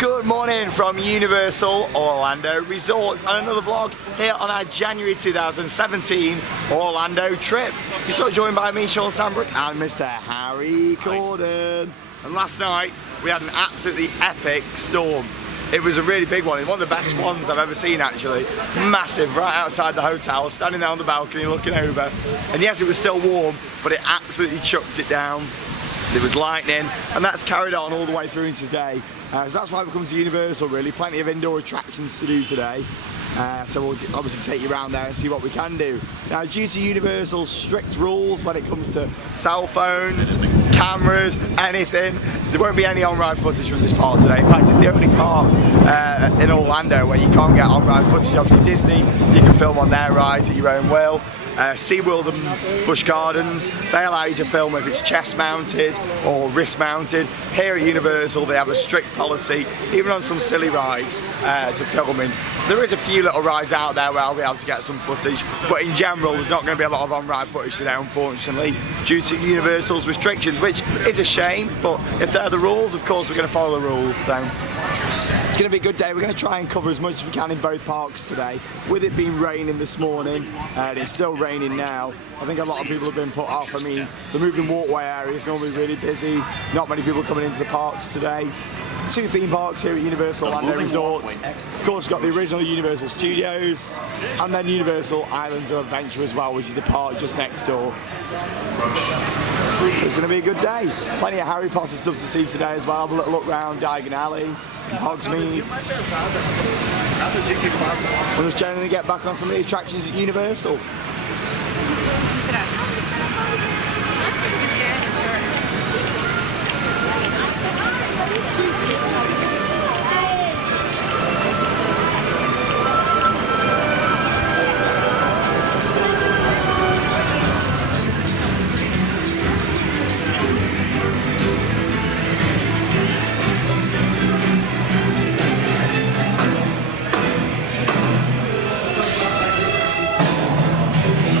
Good morning from Universal Orlando Resort and another vlog here on our January 2017 Orlando trip. You're sort of joined by me, Sean Sandbrook, and Mr. Harry Corden. And last night we had an absolutely epic storm. It was a really big one. It's one of the best ones I've ever seen, actually. Massive, right outside the hotel, standing there on the balcony looking over. And yes, it was still warm, but it absolutely chucked it down. There was lightning, and that's carried on all the way through into today. So that's why we've come to Universal, really. Plenty of indoor attractions to do today. So we'll obviously take you around there and see what we can do. Now, due to Universal's strict rules when it comes to cell phones, cameras, anything, there won't be any on-ride footage from this park today. In fact, it's the only park in Orlando where you can't get on-ride footage. Obviously Disney, you can film on their rides at your own will. SeaWorld and Busch Gardens, they allow you to film if it's chest mounted or wrist mounted. Here at Universal they have a strict policy, even on some silly rides, to filming. There is a few little rides out there where I'll be able to get some footage, but in general there's not going to be a lot of on-ride footage today, unfortunately, due to Universal's restrictions, which is a shame, but if they're the rules, of course we're going to follow the rules. So it's going to be a good day. We're going to try and cover as much as we can in both parks today. With it being raining this morning, and it's still raining now, I think a lot of people have been put off. I mean, the moving walkway area is normally really busy. Not many people coming into the parks today. Two theme parks here at Universal Orlando Resort. Of course, we've got the original Universal Studios, and then Universal Islands of Adventure as well, which is the park just next door. It's going to be a good day. Plenty of Harry Potter stuff to see today as well. Have a little look around Diagon Alley, Hogsmeade. We'll just generally get back on some of the attractions at Universal.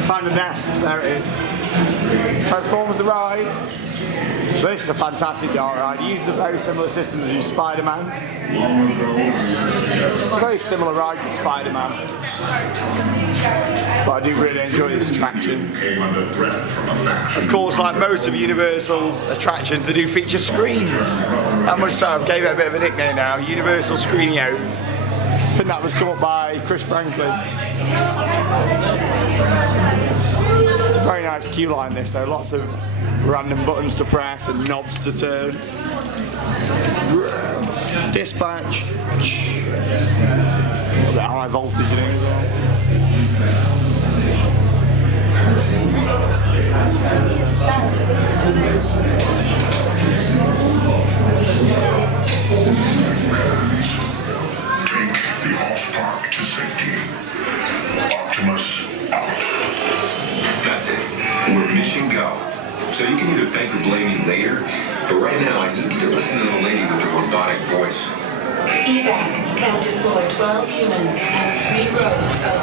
Find a nest, there it is. Transformers the ride. This is a fantastic dark ride. It uses a very similar system to Spider-Man. It's a very similar ride to Spider-Man. But I do really enjoy this attraction. Of course, like most of Universal's attractions, they do feature screens. That much so, I've gave it a bit of a nickname now, Universal Screenios. I think that was come up by Chris Franklin. It's a very nice queue line this though, lots of random buttons to press and knobs to turn. Dispatch. A little bit high voltage in it as well. The House Park to safety. Optimus out. That's it. We're mission go. So you can either thank or blame me later, but right now I need you to listen to the lady with the robotic voice. Evac can deploy 12 humans and 3 rows of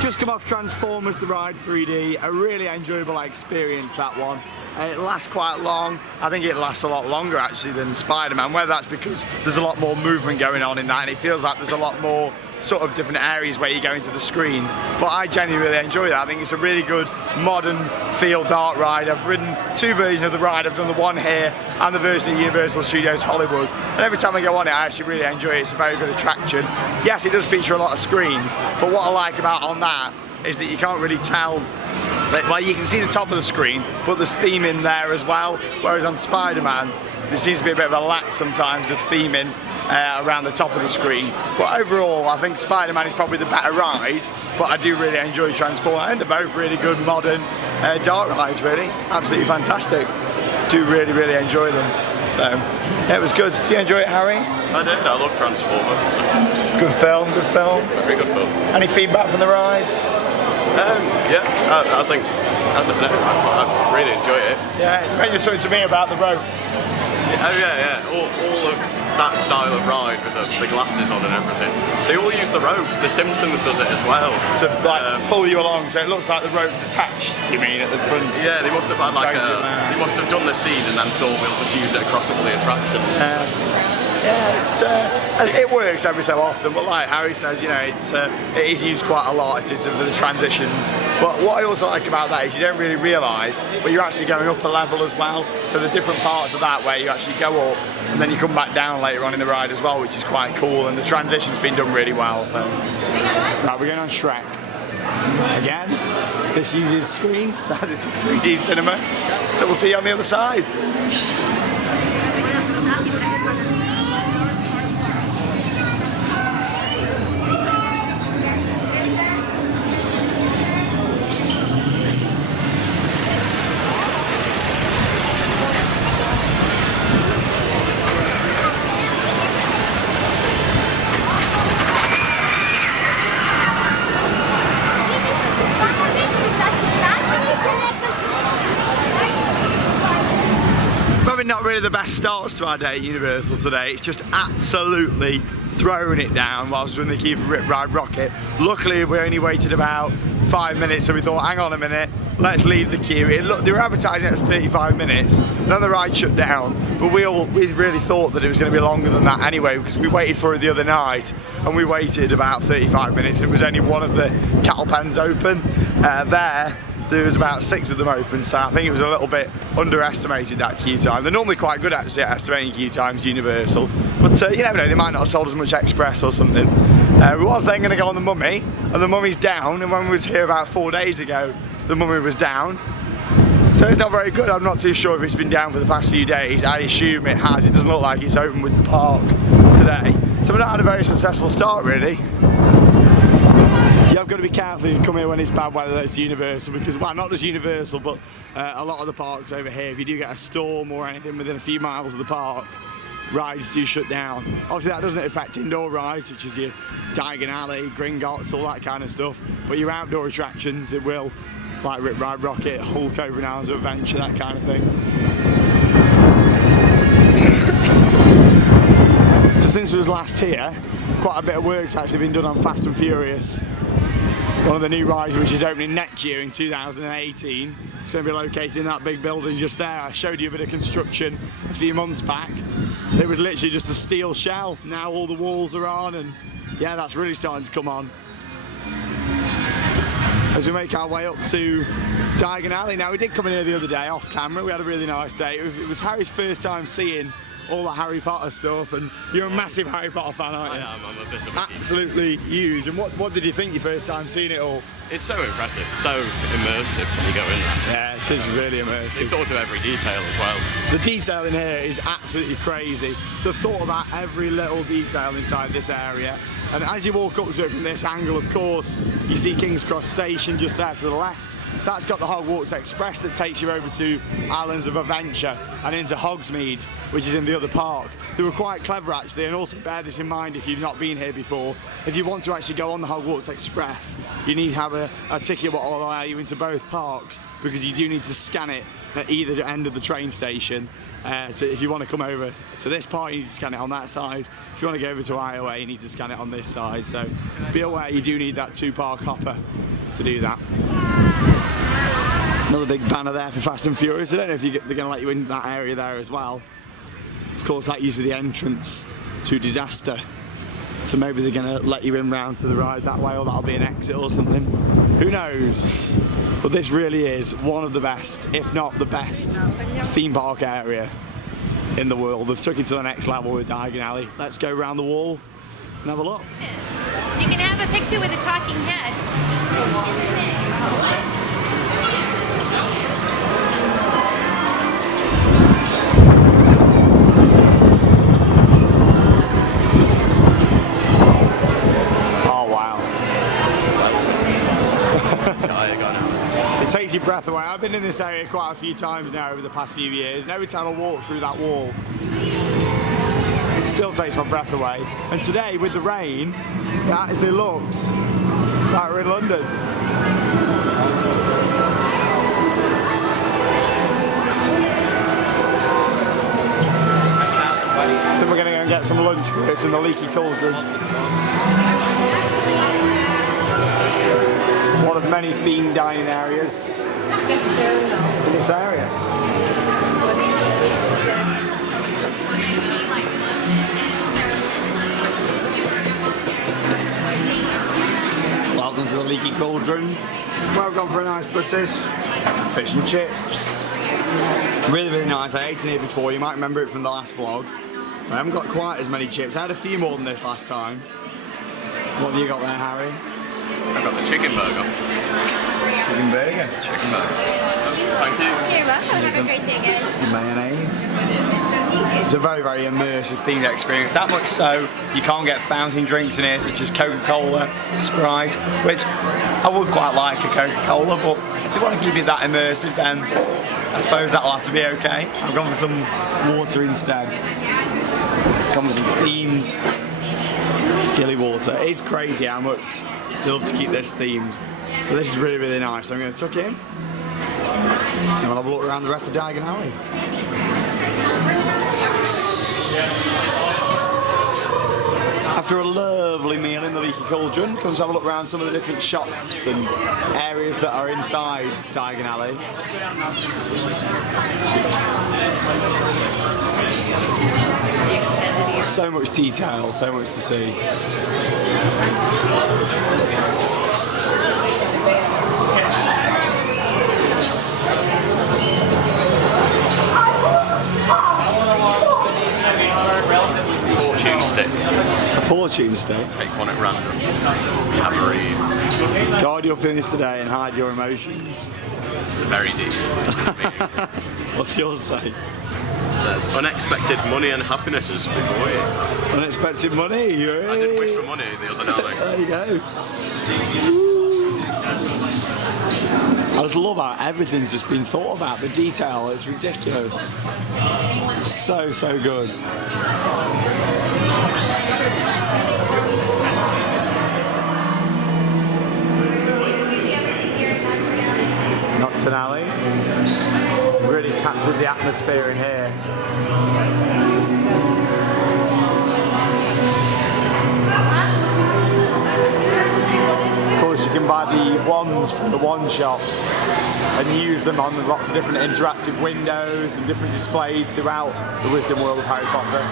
Just come off Transformers the Ride 3D, a really enjoyable experience, that one. It lasts quite long. I think it lasts a lot longer actually than Spider-Man, whether that's because there's a lot more movement going on in that and it feels like there's a lot more sort of different areas where you go into the screens. But I genuinely really enjoy that. I think it's a really good modern feel dark ride. I've ridden 2 versions of the ride. I've done the one here and the version of Universal Studios Hollywood. And every time I go on it, I actually really enjoy it. It's a very good attraction. Yes, it does feature a lot of screens, but what I like about on that is that you can't really tell. Well, you can see the top of the screen, but there's theming there as well. Whereas on Spider-Man, there seems to be a bit of a lack sometimes of theming around the top of the screen. But overall, I think Spider-Man is probably the better ride, but I do really enjoy Transformers. I think they're both really good modern dark rides, really. Absolutely fantastic. Do really, really enjoy them. So, yeah, it was good. Did you enjoy it, Harry? I did. I love Transformers. Good film, good film. Very good film. Any feedback from the rides? Yeah, I think, I don't know, I really enjoy it. Yeah, you mentioned something to me about the rope. Oh yeah, yeah. All of that style of ride with the glasses on and everything. They all use the rope. The Simpsons does it as well. To like pull you along, so it looks like the rope's attached. You mean at the front? Yeah, they must have had like Drags you along. they must have done the scene and then thought we'll just use it across all the attractions. Yeah, it works every so often, but like Harry says, you know, it is used quite a lot. It is for the transitions. But what I also like about that is you don't really realise, but you're actually going up a level as well. So the different parts of that where you actually go up and then you come back down later on in the ride as well, which is quite cool. And the transition's been done really well. So right, we're going on Shrek again. This uses screens, so it's a 3D cinema. So we'll see you on the other side. Not really the best starts to our day at Universal today. It's just absolutely thrown it down whilst doing the queue for Rip Ride Rocket. Luckily we only waited about 5 minutes, so we thought, hang on a minute, let's leave the queue. They were advertising it as 35 minutes, then the ride shut down, but we really thought that it was going to be longer than that anyway, because we waited for it the other night and we waited about 35 minutes and it was only one of the cattle pens open. There was about 6 of them open, so I think it was a little bit underestimated, that queue time. They're normally quite good actually at estimating queue times, Universal, but you never know, they might not have sold as much Express or something. We was then going to go on the Mummy, and the Mummy's down, and when we was here about 4 days ago, the Mummy was down. So it's not very good. I'm not too sure if it's been down for the past few days. I assume it has. It doesn't look like it's open with the park today. So we've not had a very successful start really. You've got to be careful if you come here when it's bad weather. It's Universal, because, well, not just Universal, but a lot of the parks over here, if you do get a storm or anything within a few miles of the park, rides do shut down. Obviously that doesn't affect indoor rides such as your Diagon Alley, Gringotts, all that kind of stuff, but your outdoor attractions it will, like Rip Ride Rocket, Hulk Over and Islands of Adventure, that kind of thing. So since we was last here, quite a bit of work's actually been done on Fast and Furious. One of the new rides which is opening next year in 2018. It's going to be located in that big building just there. I showed you a bit of construction a few months back. It was literally just a steel shell. Now all the walls are on, and yeah, that's really starting to come on. As we make our way up to Diagon Alley. Now we did come in here the other day off camera. We had a really nice day. It was Harry's first time seeing all the Harry Potter stuff, and you're a massive Harry Potter fan, aren't you? I am, I'm a bit of a absolutely huge. And what did you think your first time seeing it all? It's so impressive, so immersive when you go in there. Yeah, it is really immersive. They've thought of every detail as well. The detail in here is absolutely crazy. They've thought about every little detail inside this area. And as you walk up to it from this angle, of course, you see King's Cross Station just there to the left. That's got the Hogwarts Express that takes you over to Islands of Adventure and into Hogsmeade, which is in the other park. They were quite clever actually, and also bear this in mind if you've not been here before. If you want to actually go on the Hogwarts Express, you need to have a ticket that will allow you into both parks, because you do need to scan it at either end of the train station. If you want to come over to this part, you need to scan it on that side. If you want to go over to Iowa, you need to scan it on this side. So be aware you do need that 2-park hopper to do that. Another big banner there for Fast and Furious. I don't know if they're going to let you in that area there as well. Of course, that used for the entrance to Disaster. So maybe they're going to let you in round to the ride that way, or that'll be an exit or something. Who knows? But this really is one of the best, if not the best, theme park area in the world. They've took it to the next level with Diagon Alley. Let's go around the wall and have a look. You can have a picture with a talking head in the thing. It takes your breath away. I've been in this area quite a few times now over the past few years, and every time I walk through that wall, it still takes my breath away. And today, with the rain, it actually looks like we're in London. get some lunch for us in the Leaky Cauldron. One of many themed dining areas in this area. Welcome to the Leaky Cauldron. Welcome for a nice British fish and chips. Really, really nice. I ate in here before. You might remember it from the last vlog. I haven't got quite as many chips. I had a few more than this last time. What have you got there, Harry? I've got the chicken burger. Chicken burger. Chicken burger. Oh, thank you. You're welcome. Have a great day, guys. Mayonnaise. It's a very, very immersive themed experience. That much so, you can't get fountain drinks in here, such as Coca-Cola, Sprite, which I would quite like a Coca-Cola, but if they want to keep it that immersive, then I suppose that'll have to be okay. I've gone for some water instead. Gone for some themed gilly water. It's crazy how much they love to keep this themed. But this is really, really nice. So I'm going to tuck in and we'll have a look around the rest of Diagon Alley. After a lovely meal in the Leaky Cauldron, come to have a look around some of the different shops and areas that are inside Diagon Alley. So much detail, so much to see. Fortune stick. A fortune stick? Take one at random. Have a read. Guard your feelings today and hide your emotions. Very deep. What's yours say? It says, unexpected money and happiness is before you. Unexpected money, I did wish for money the other night. There you go. I just love how everything's just been thought about. The detail is ridiculous. So, so good. Nocturne Alley. Really captures the atmosphere in here. Of course, you can buy the wands from the wand shop and use them on lots of different interactive windows and different displays throughout the Wisdom World of Harry Potter.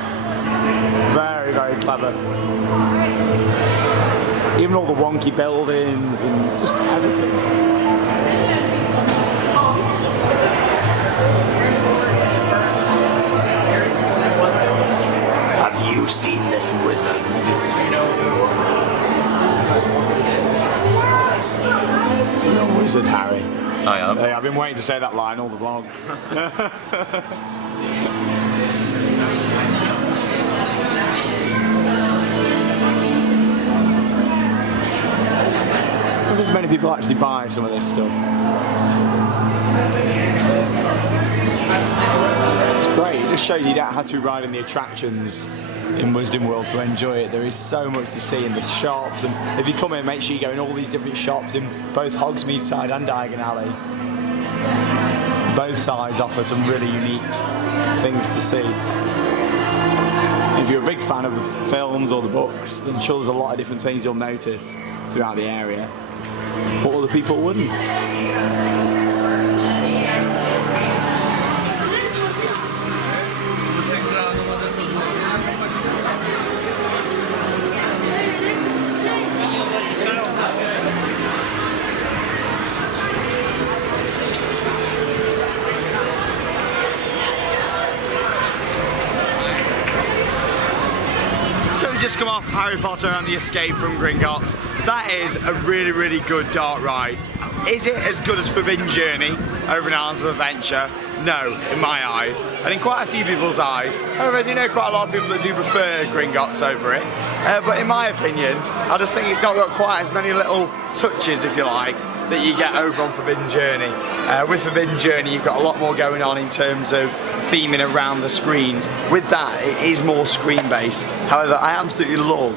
Very, very clever. Even all the wonky buildings and just everything. Have you seen this wizard? You're a wizard, Harry. I am. Hey, I've been waiting to say that line all the vlog. I wonder if many people actually buy some of this stuff. It's great. It just shows you don't have to be riding the attractions in Wisdom World to enjoy it. There is so much to see in the shops, and if you come in, make sure you go in all these different shops in both Hogsmeade side and Diagon Alley. Both sides offer some really unique things to see. If you're a big fan of the films or the books, then I'm sure there's a lot of different things you'll notice throughout the area. What other people wouldn't? So we just come off Harry Potter and the Escape from Gringotts. That is a really, really good dark ride. Is it as good as Forbidden Journey over in Islands of Adventure? No, in my eyes, and in quite a few people's eyes. However, I do know quite a lot of people that do prefer Gringotts over it. But in my opinion, I just think it's not got quite as many little touches, if you like, that you get over on Forbidden Journey. With Forbidden Journey, you've got a lot more going on in terms of theming around the screens. With that, it is more screen-based. However, I absolutely love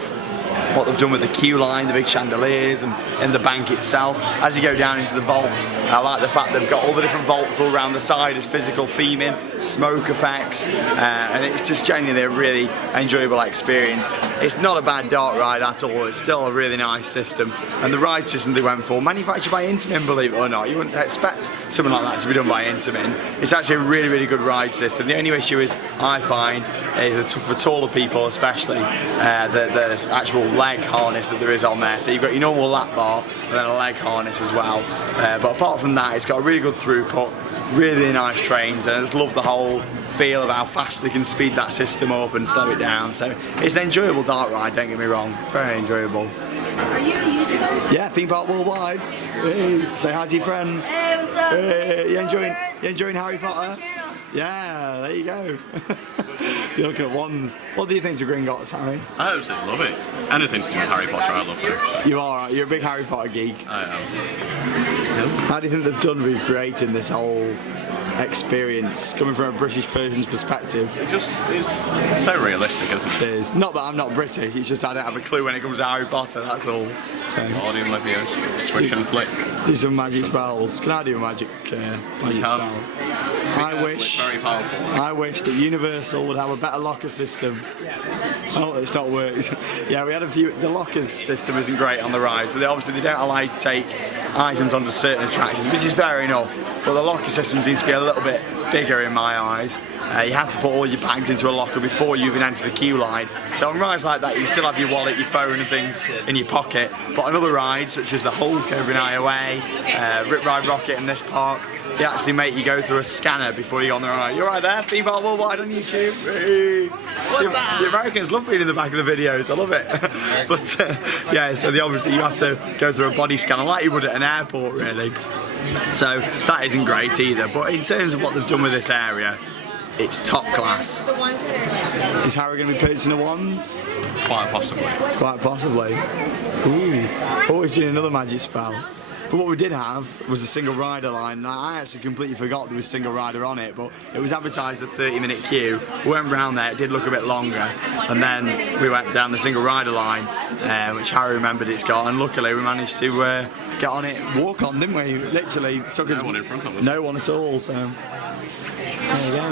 what they've done with the queue line, the big chandeliers, and in the bank itself. As you go down into the vault, I like the fact they've got all the different vaults all around the side as physical theming, smoke effects, and it's just genuinely a really enjoyable experience. It's not a bad dark ride at all, it's still a really nice system. And the ride system they went for, manufactured by Intamin, believe it or not. You wouldn't expect something like that to be done by Intamin. It's actually a really, really good ride system. The only issue is, I find, is for taller people especially, the actual leg harness that there is on there. So you've got your normal lap bar and then a leg harness as well. But apart from that, it's got a really good throughput, really nice trains, and I just love the whole feel of how fast they can speed that system up and slow it down. So it's an enjoyable dark ride, don't get me wrong, very enjoyable. Are you a user? Yeah, theme park worldwide. Hey, say hi to your friends. Hey, what's up? Hey, you enjoying Harry Potter? Yeah, there you go. You're looking at wands. What do you think to Gringotts, Harry? I absolutely love it. Anything to do with Harry Potter, I love it. So. You are, you're a big Harry Potter geek. I am. How do you think they've done with creating this whole experience, coming from a British person's perspective? It just is so realistic, isn't it? It is. Not that I'm not British, it's just I don't have a clue when it comes to Harry Potter, that's all. So, Audion Leviosa, swish and flick. do some magic spells. Can I do a magic spell? Very powerful. I wish that Universal would have a better locker system. Oh, it's not worked. Yeah, we had a few. The lockers system isn't great on the ride, so they don't allow you to take items onto certain attractions, which is fair enough. But the locker system seems to be a little bit bigger in my eyes. You have to put all your bags into a locker before you even enter the queue line. So on rides like that, you still have your wallet, your phone and things in your pocket. But on other rides, such as the Hulk over in Ioway, Rip Ride Rocket in this park, they actually make you go through a scanner before you go on the ride. You're right there, theme park worldwide on YouTube. The Americans love being in the back of the videos, I love it. But yeah, so obviously you have to go through a body scanner like you would at an airport, really. So that isn't great either. But in terms of what they've done with this area, it's top class. Is Harry going to be purchasing the wands? Quite possibly. Quite possibly. Ooh. Oh, we've seen another magic spell. But what we did have was a single rider line. Now, I actually completely forgot there was a single rider on it, but it was advertised a 30-minute queue. We went round there, it did look a bit longer, and then we went down the single rider line, which Harry remembered it's got, and luckily we managed to get on it, walk on, didn't we? Literally took us No one in front of us. No one at all, so there you go.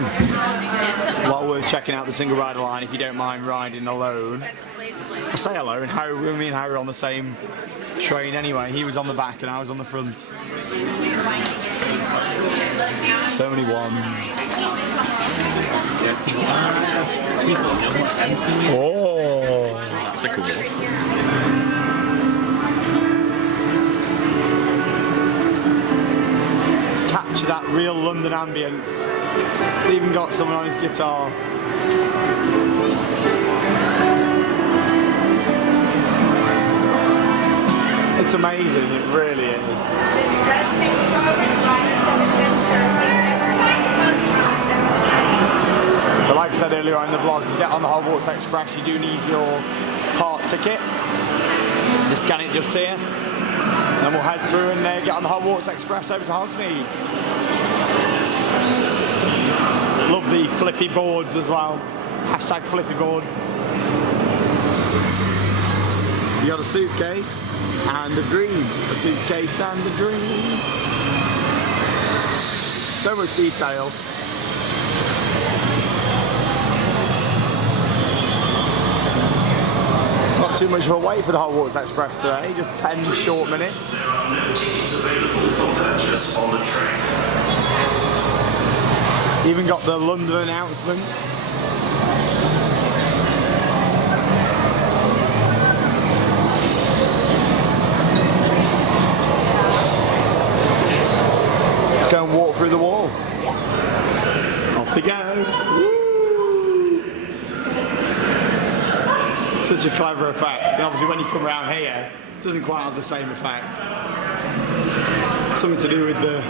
Well worth checking out the single rider line if you don't mind riding alone. I say alone, me and Harry were on the same train anyway. He was on the back and I was on the front. So many wands. Oh, That's a cool one. Capture that real London ambience. They even got someone on his guitar. It's amazing, it really is. So like I said earlier on in the vlog, to get on the Hogwarts Express you do need your part ticket. You scan it just here. And then we'll head through and get on the Hogwarts Express over to Hogsmeade. Love the flippy boards as well. Hashtag flippy board. You got a suitcase and a dream. A suitcase and a dream. So much detail. Not too much of a wait for the Hogwarts Express today, just 10 short minutes. Tickets available for purchase on the train. Even got the London announcement. Let's go and walk through the wall. Off we go. Woo! Such a clever effect, and obviously when you come around here, it doesn't quite have the same effect. Something to do with the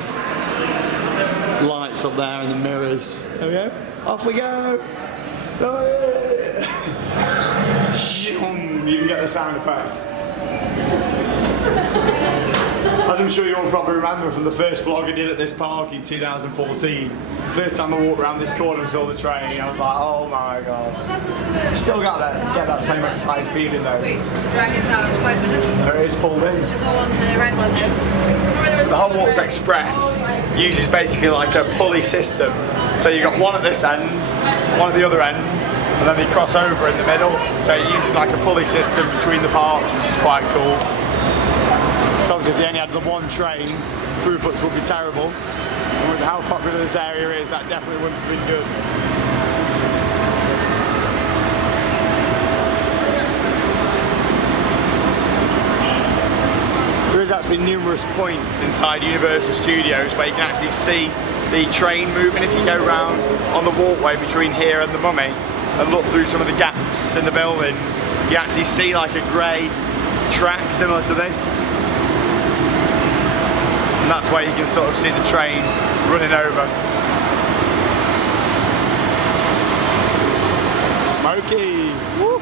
lights up there and the mirrors. There we go. Off we go. You can get the sound effect. As I'm I'm sure you'll probably remember from the first vlog I did at this park in 2014. First time I walked around this corner and saw the train, I was like, oh my god. Still got that, get that same excited feeling though. Wait, Dragon Challenge, 5 minutes. There it is, pulled in. Should go on the right one now. The Hogwarts Express uses basically like a pulley system. So you've got one at this end, one at the other end, and then they cross over in the middle. So it uses like a pulley system between the parks, which is quite cool. So obviously if they only had the one train, throughputs would be terrible. And with how popular this area is, that definitely wouldn't have been good. There is actually numerous points inside Universal Studios where you can actually see the train moving. If you go round on the walkway between here and the Mummy and look through some of the gaps in the buildings, you actually see like a grey track similar to this. And that's where you can sort of see the train running over. Smoky! Woo.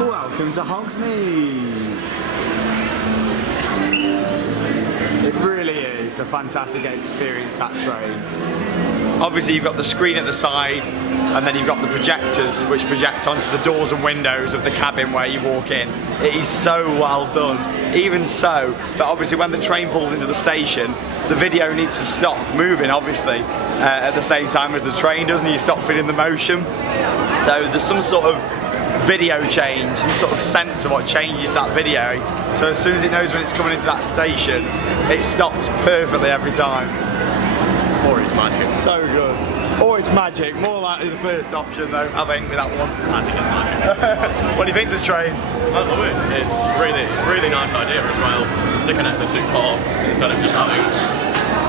Welcome to Hogsmeade. It really is a fantastic experience, that train. Obviously you've got the screen at the side and then you've got the projectors which project onto the doors and windows of the cabin where you walk in. It is so well done. Even so, that obviously when the train pulls into the station, the video needs to stop moving obviously at the same time as the train does, and you stop feeling the motion. So there's some sort of video change, some sort of sense of what changes that video. So as soon as it knows when it's coming into that station, it stops perfectly every time. Or it's magic. So good. Or it's magic. More likely the first option though, I think, with that one. I think it's magic. What do you think of the train? I love it. It's really nice idea as well to connect the two parks instead of just having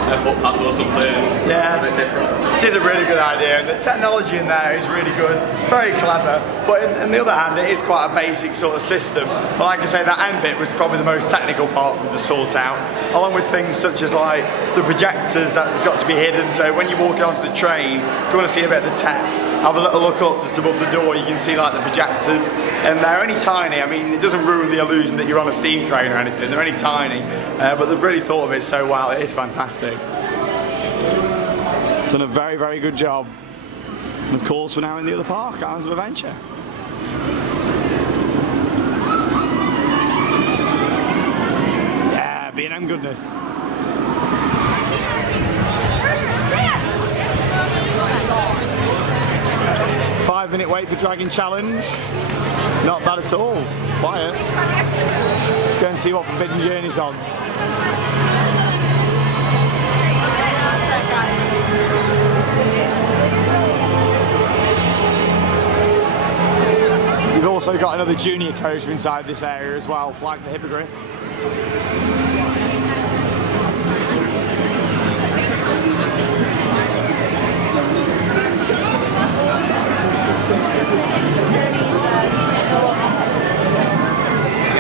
a footpath or something. Yeah, it's a bit different. It is a really good idea, and the technology in there is really good, very clever. But on the other hand, it is quite a basic sort of system. But like I say, that end bit was probably the most technical part for them to sort out, along with things such as like the projectors that have got to be hidden. So when you're walking onto the train, if you want to see a bit of the tech, have a little look up just above the door, you can see like the projectors, and they're only tiny. I mean, it doesn't ruin the illusion that you're on a steam train or anything. They're only tiny, but they've really thought of it so well. It is fantastic. Done a very, very good job. And of course, we're now in the other park, Islands of Adventure. Yeah, B&M goodness. 5-minute wait for Dragon Challenge. Not bad at all. Quiet. Let's go and see what Forbidden Journey's on. You've also got another junior coaster inside this area as well, Flight of the Hippogriff.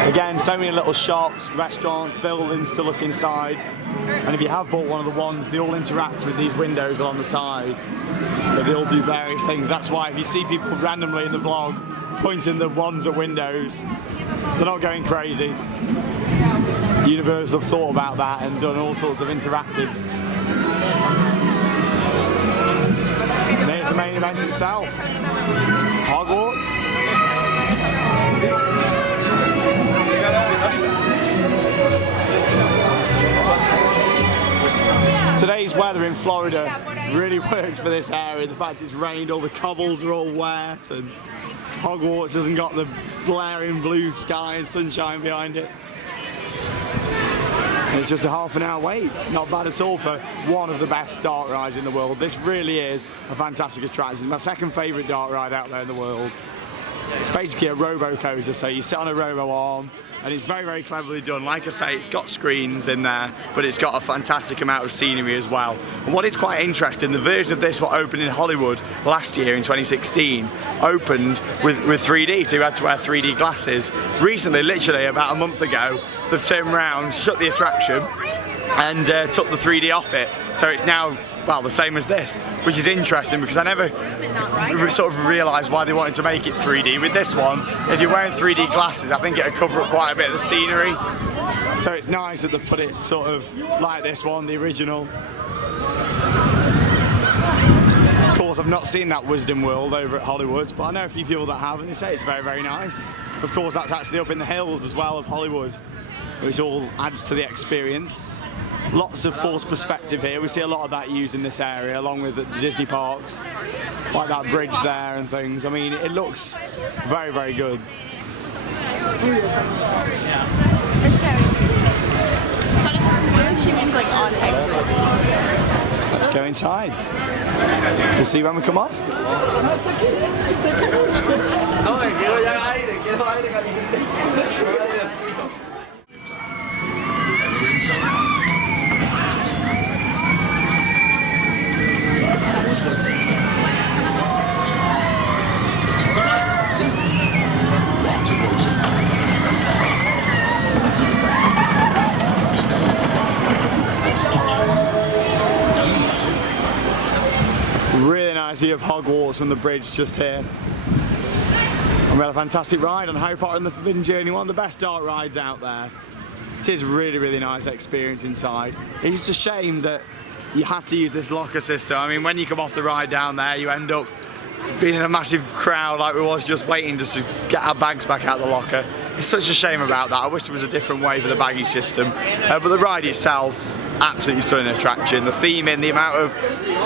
Again, so many little shops, restaurants, buildings to look inside. And if you have bought one of the wands, they all interact with these windows along the side. So they all do various things. That's why if you see people randomly in the vlog pointing the wands at windows, they're not going crazy. Universal have thought about that and done all sorts of interactives. And there's the main event itself. Hogwarts. Today's weather in Florida really works for this area. The fact it's rained, all the cobbles are all wet, and Hogwarts hasn't got the blaring blue sky and sunshine behind it. And it's just a half an hour wait. Not bad at all for one of the best dark rides in the world. This really is a fantastic attraction. It's my second favourite dark ride out there in the world. It's basically a robo-coaster, so you sit on a robo-arm, and it's very, very cleverly done. Like I say, it's got screens in there, but it's got a fantastic amount of scenery as well. And what is quite interesting, the version of this, what opened in Hollywood last year in 2016, opened with 3D, so you had to wear 3D glasses. Recently, literally about a month ago, they've turned around, shut the attraction, and took the 3D off it. So it's now, well, the same as this, which is interesting because I never sort of realised why they wanted to make it 3D. With this one, if you're wearing 3D glasses, I think it'll cover up quite a bit of the scenery. So it's nice that they've put it sort of like this one, the original. Of course, I've not seen that Wisdom World over at Hollywood, but I know a few people that have, and they say it's very, very nice. Of course, that's actually up in the hills as well of Hollywood, which all adds to the experience. Lots of forced perspective here. We see a lot of that used in this area, along with the Disney parks, like that bridge there and things. I mean, it looks very, very good. She means like on exit. Let's go inside. We'll see when we come off. Really nice view of Hogwarts from the bridge just here. And we had a fantastic ride on Harry Potter and the Forbidden Journey, one of the best dark rides out there. It is a really, really nice experience inside. It's just a shame that you have to use this locker system. I mean, when you come off the ride down there, you end up being in a massive crowd like we was just waiting just to get our bags back out the locker. It's such a shame about that. I wish there was a different way for the baggage system. But the ride itself, absolutely stunning attraction. The theming, the amount of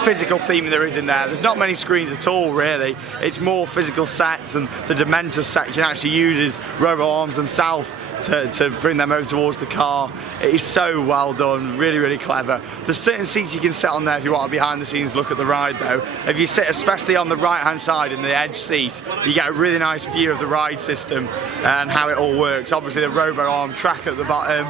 physical theming there is in there. There's not many screens at all, really. It's more physical sets, and the Dementor section actually uses robo-arms themselves to bring them over towards the car. It is so well done, really, really clever. There's certain seats you can sit on there if you want a behind the scenes look at the ride though. If you sit especially on the right hand side in the edge seat, you get a really nice view of the ride system and how it all works. Obviously the robo-arm track at the bottom.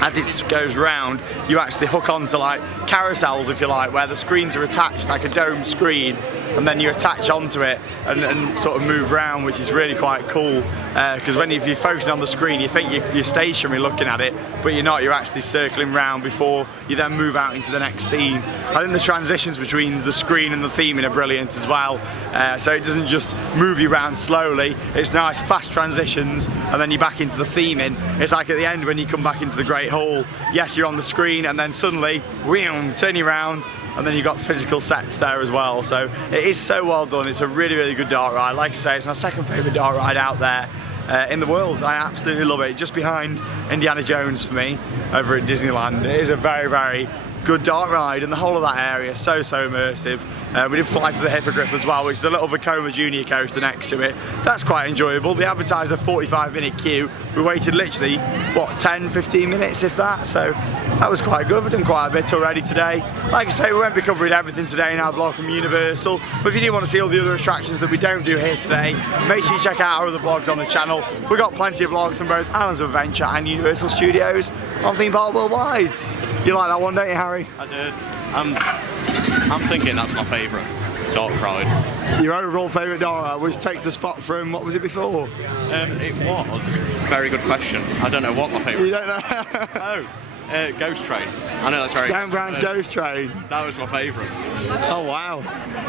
As it goes round, you actually hook onto like carousels, if you like, where the screens are attached like a dome screen, and then you attach onto it and sort of move around, which is really quite cool. Because if you're focusing on the screen, you think you're stationary looking at it, but you're not. You're actually circling round before you then move out into the next scene. I think the transitions between the screen and the theming are brilliant as well. So it doesn't just move you around slowly. It's nice, fast transitions, and then you're back into the theming. It's like at the end when you come back into the Great Hall. Yes, you're on the screen, and then suddenly, whew, turn you around, and then you've got physical sets there as well. So it is so well done. It's a really, really good dark ride. Like I say, it's my second favourite dark ride out there in the world. I absolutely love it. Just behind Indiana Jones for me over at Disneyland. It is a very, very good dark ride, and the whole of that area is so, so immersive. We did fly to the Hippogriff as well, which is the little Vekoma Junior coaster next to it. That's quite enjoyable. They advertised a 45-minute queue. We waited literally, what, 10, 15 minutes if that? So that was quite good. We've done quite a bit already today. Like I say, we won't be covering everything today in our vlog from Universal, but if you do want to see all the other attractions that we don't do here today, make sure you check out our other vlogs on the channel. We've got plenty of vlogs from both Islands of Adventure and Universal Studios on Theme Park Worldwide. You like that one, don't you, Harry? I did. I'm thinking that's my favourite dark ride. Your overall favourite dark ride, which takes the spot from, what was it before? It was. Very good question. I don't know what my favourite. You don't know? Oh, Ghost Train. I know that's very. Dan Brown's Ghost Train. That was my favourite. Oh wow.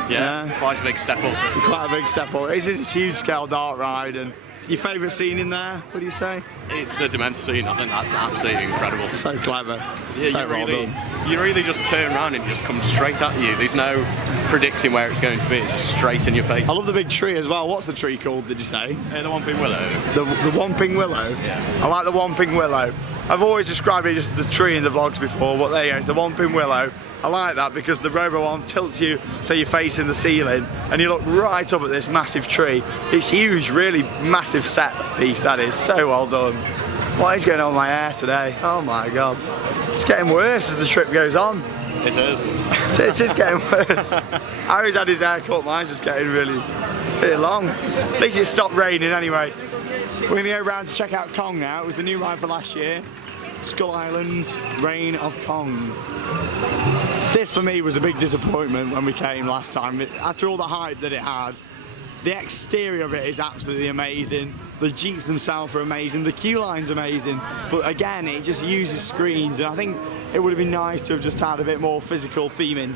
Yeah, quite a big step up. Quite a big step up. It is a huge scale dark ride. And your favourite scene in there, what do you say? It's the Dementor scene. I think that's absolutely incredible. So clever. Yeah, so well done. You really just turn around and it just comes straight at you. There's no predicting where it's going to be. It's just straight in your face. I love the big tree as well. What's the tree called, did you say? The Whomping Willow. The Whomping Willow? Yeah. I like the Whomping Willow. I've always described it just as the tree in the vlogs before, but there you go, it's the Whomping Willow. I like that because the robo-arm tilts you so you're facing the ceiling and you look right up at this massive tree. It's huge, really massive set piece, that is. So well done. What is going on with my hair today? Oh my god. It's getting worse as the trip goes on. It is. It is getting worse. Harry's had his hair cut, mine's just getting really long. At least it stopped raining anyway. We're going to go round to check out Kong now. It was the new ride for last year. Skull Island, Reign of Kong. This for me was a big disappointment when we came last time. After all the hype that it had, the exterior of it is absolutely amazing. The Jeeps themselves are amazing. The queue line's amazing. But again, it just uses screens, and I think it would have been nice to have just had a bit more physical theming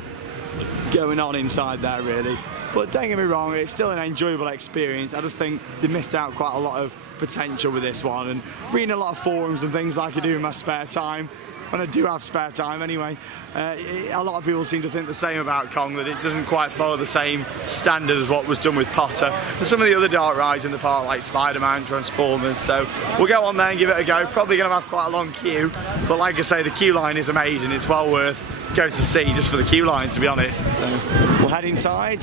going on inside there, really. But don't get me wrong, it's still an enjoyable experience. I just think they missed out quite a lot of potential with this one, and reading a lot of forums and things like I do in my spare time, when I do have spare time anyway, a lot of people seem to think the same about Kong, that it doesn't quite follow the same standard as what was done with Potter and some of the other dark rides in the park like Spider-Man, Transformers. So we'll go on there and give it a go. Probably going to have quite a long queue, but like I say, the queue line is amazing. It's well worth going to see just for the queue line, to be honest. So we'll head inside.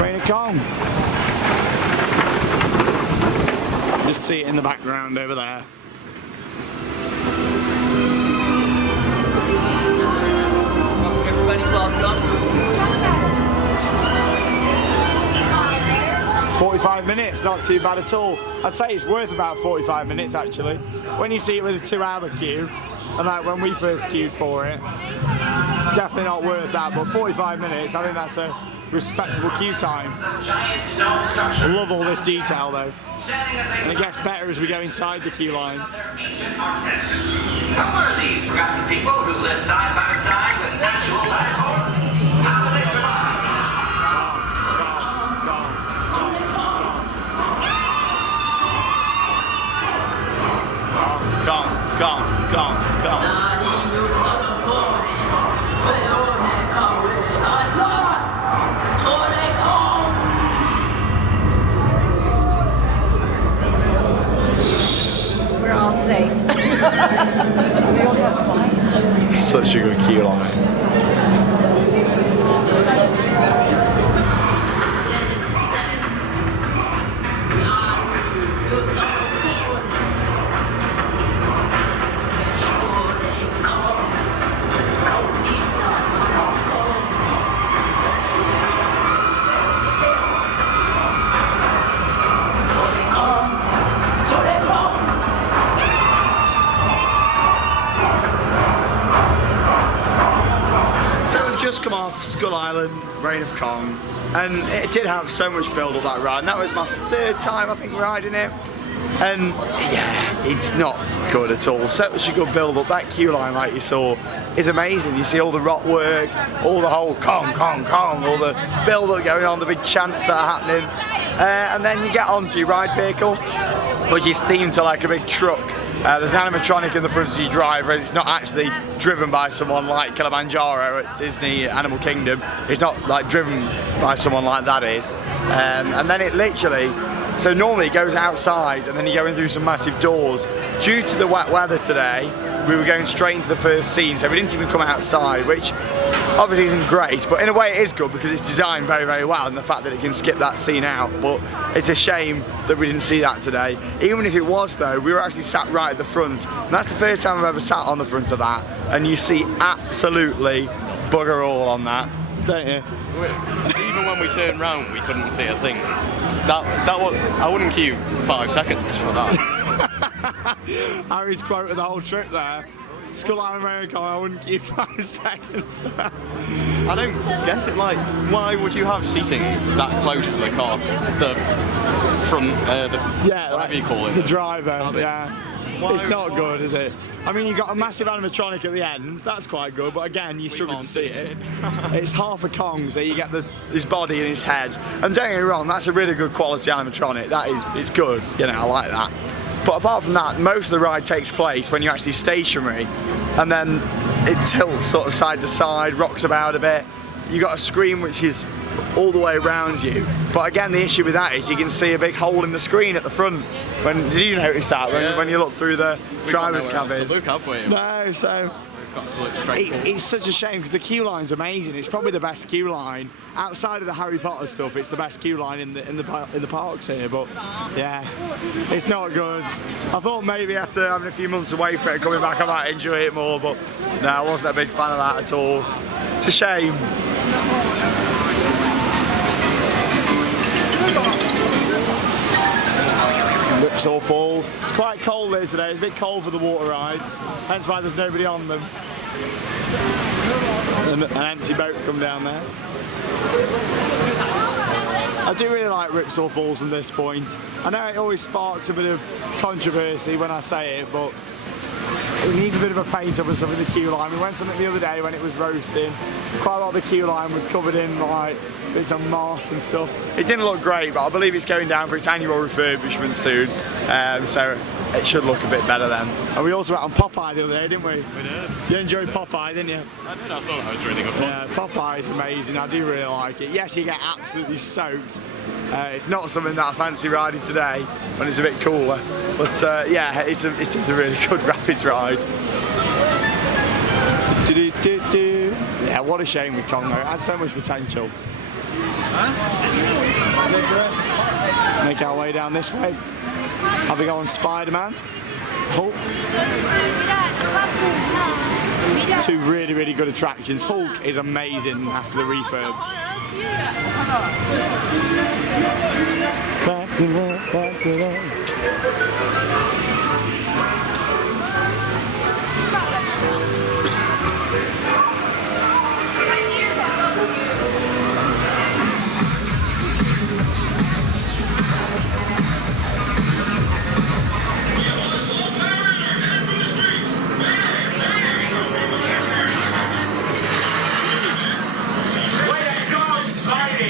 Reign of Kong. Just see it in the background over there. Everybody welcome. 45 minutes, not too bad at all. I'd say it's worth about 45 minutes actually. When you see it with a 2-hour queue, and like when we first queued for it, definitely not worth that, but 45 minutes, I think that's a respectable queue time. I love all this detail though. And it gets better as we go inside the queue line. How are these forgotten people who live side by side with actual platforms? How do they We're all safe. Such a good queue line. Come off Skull Island, Reign of Kong, and it did have so much build up, that ride, and that was my 3rd time I think riding it, and yeah, it's not good at all. Such a good build up. That queue line, like you saw, is amazing. You see all the rock work, all the whole Kong, Kong, Kong, all the build up going on, the big chants that are happening, and then you get onto your ride vehicle, which is themed to like a big truck. There's an animatronic in the front of your driver. It's not actually driven by someone like Kilimanjaro at Disney Animal Kingdom. It's not like driven by someone like that is. And then it literally, so normally it goes outside and then you go in through some massive doors. Due to the wet weather today, we were going straight into the first scene, so we didn't even come outside, which obviously isn't great, but in a way it is good because it's designed very, very well, and the fact that it can skip that scene out. But it's a shame that we didn't see that today. Even if it was though, we were actually sat right at the front, and that's the first time I've ever sat on the front of that, and you see absolutely bugger all on that, don't you? Even when we turned round, we couldn't see a thing. That was, I wouldn't queue 5 seconds for that. Harry's quote of the whole trip there. Skull Island, America, I wouldn't queue 5 seconds for that. I don't guess it, like, why would you have seating that close to the car? The front, whatever you call it. The driver, yeah. It's not good, is it? I mean, you've got a massive animatronic at the end, that's quite good, but again, you struggle to see it. It's half a Kong, so you get his body and his head. And don't get me wrong, that's a really good quality animatronic. That is, it's good, you know, I like that. But apart from that, most of the ride takes place when you're actually stationary, and then it tilts sort of side to side, rocks about a bit. You've got a screen which is all the way around you. But again, the issue with that is you can see a big hole in the screen at the front. Did you notice that when you look through the driver's cabin? Look, have we? No, so got to look straight forward. It's such a shame because the queue line's amazing. It's probably the best queue line outside of the Harry Potter stuff. It's the best queue line in the parks here. But yeah, it's not good. I thought maybe after having a few months away from it, coming back, I might enjoy it more. But no, I wasn't a big fan of that at all. It's a shame. Ripsaw Falls. It's quite cold here today. It's a bit cold for the water rides, hence why there's nobody on them. And an empty boat come down there. I do really like Ripsaw Falls from this point. I know it always sparks a bit of controversy when I say it, but it needs a bit of a paint up and stuff in the queue line. We went something the other day when it was roasting. Quite a lot of the queue line was covered in like bits of moss and stuff. It didn't look great, but I believe it's going down for its annual refurbishment soon. So it should look a bit better then. And we also went on Popeye the other day, didn't we? We did. You enjoyed Popeye, didn't you? I did. I thought that was really good fun. Yeah, Popeye is amazing. I do really like it. Yes, you get absolutely soaked. It's not something that I fancy riding today when it's a bit cooler. But yeah, it is a really good rapids ride. Yeah, what a shame with Congo. It had so much potential. Make our way down this way. Have we got on Spider-Man, Hulk. Two really, really good attractions. Hulk is amazing after the refurb.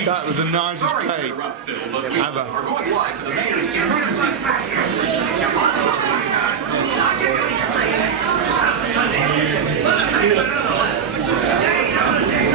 That was the nicest cake ever.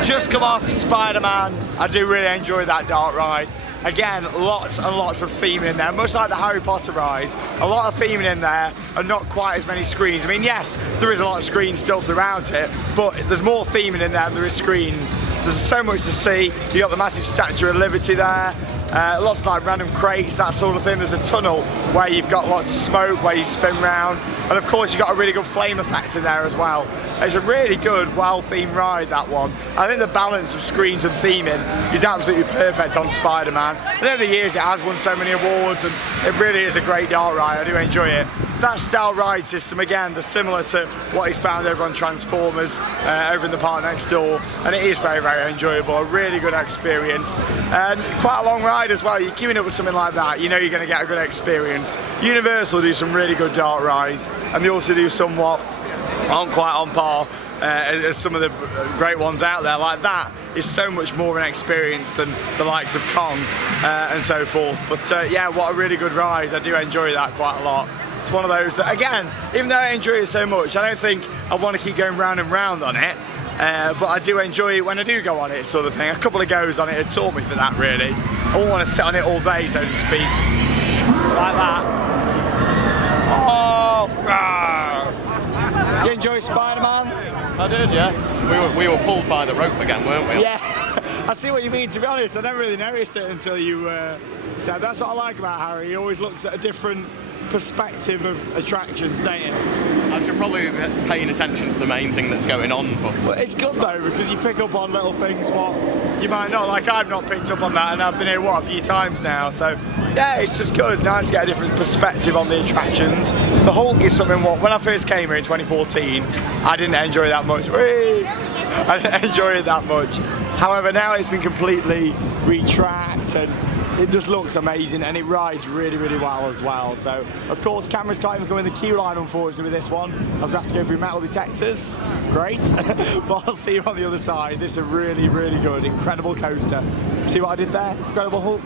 Just come off Spider-Man. I do really enjoy that dark ride. Again, lots and lots of theming in there, much like the Harry Potter ride. A lot of theming in there and not quite as many screens. I mean, yes, there is a lot of screens still throughout it, but there's more theming in there than there is screens. There's so much to see. You got the massive Statue of Liberty there. Lots of like random crates, that sort of thing. There's a tunnel where you've got lots of smoke where you spin round, and of course you've got a really good flame effect in there as well. It's a really good, well-themed ride, that one. I think the balance of screens and theming is absolutely perfect on Spider-Man. And over the years it has won so many awards, and it really is a great dark ride. I do enjoy it. That style ride system, again, they're similar to what is found over on Transformers, over in the park next door, and it is very, very enjoyable, a really good experience, and quite a long ride as well. You're queuing up with something like that, you know you're going to get a good experience. Universal do some really good dark rides, and they also do somewhat aren't quite on par as some of the great ones out there. Like that is so much more of an experience than the likes of Kong and so forth. But yeah, what a really good ride. I do enjoy that quite a lot. It's one of those that, again, even though I enjoy it so much, I don't think I want to keep going round and round on it. But I do enjoy it when I do go on it, sort of thing. A couple of goes on it had taught me for that, really. I wouldn't want to sit on it all day, so to speak. Like that. Oh! Rah. You enjoy Spider-Man? I did, yes. We were pulled by the rope again, weren't we? Yeah, I see what you mean. To be honest, I never really noticed it until you said. That's what I like about Harry. He always looks at a different perspective of attractions, don't you? I should probably be paying attention to the main thing that's going on, but it's good though, because you pick up on little things what you might not, like I've not picked up on that, and I've been here a few times now, so yeah, it's just good, nice to get a different perspective on the attractions. The Hulk is something when I first came here in 2014, I didn't enjoy that much. I didn't enjoy it that much. However, now it's been completely retracked and it just looks amazing, and it rides really, really well as well. So, of course, cameras can't even come in the queue line, unfortunately, with this one, as we have to go through metal detectors. Great. But I'll see you on the other side. This is a really, really good, incredible coaster. See what I did there? Incredible Hulk.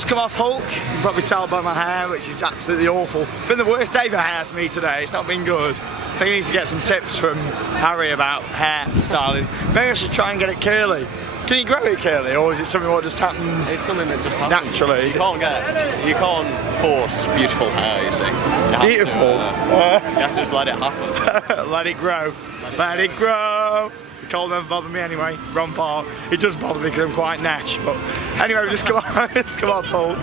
just come off Hulk. You can probably tell by my hair, which is absolutely awful. It's been the worst day for hair for me today. It's not been good. I think I need to get some tips from Harry about hair styling. Maybe I should try and get it curly. Can you grow it curly, or is it something that just happens? It's something that just happens naturally. You can't force beautiful hair. You see. Beautiful. You have to just let it happen. Let it grow. Let it grow. The cold never bothered me anyway. Wrong part. It does bother me because I'm quite nash. But anyway, just come off Hulk.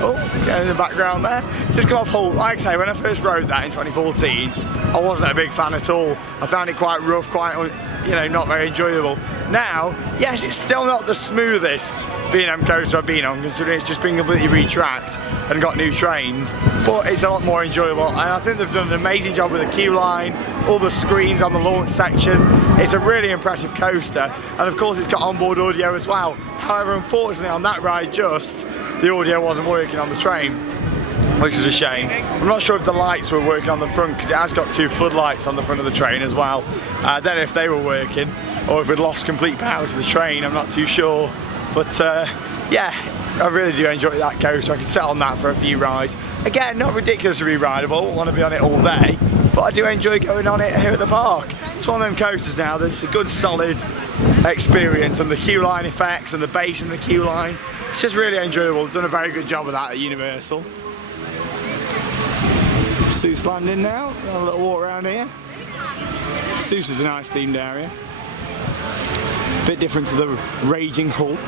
Oh, getting in the background there. Just come off Hulk. Like I say, when I first rode that in 2014, I wasn't a big fan at all. I found it quite rough, quite, not very enjoyable. Now, yes, it's still not the smoothest B&M coaster I've been on, considering it's just been completely retracked and got new trains, but it's a lot more enjoyable, and I think they've done an amazing job with the queue line, all the screens on the launch section. It's a really impressive coaster, and of course it's got onboard audio as well. However, unfortunately on that ride the audio wasn't working on the train, which was a shame. I'm not sure if the lights were working on the front, because it has got 2 floodlights on the front of the train as well. I don't know if they were working, or if we'd lost complete power to the train, I'm not too sure. But yeah, I really do enjoy that coaster. I could sit on that for a few rides. Again, not ridiculously rideable, I want to be on it all day, but I do enjoy going on it here at the park. It's one of them coasters now, there's a good solid experience, and the queue line effects and the bass in the queue line. It's just really enjoyable. They've done a very good job of that at Universal. Seuss Landing now, have a little walk around here. Seuss is a nice themed area. A bit different to the raging Hulk.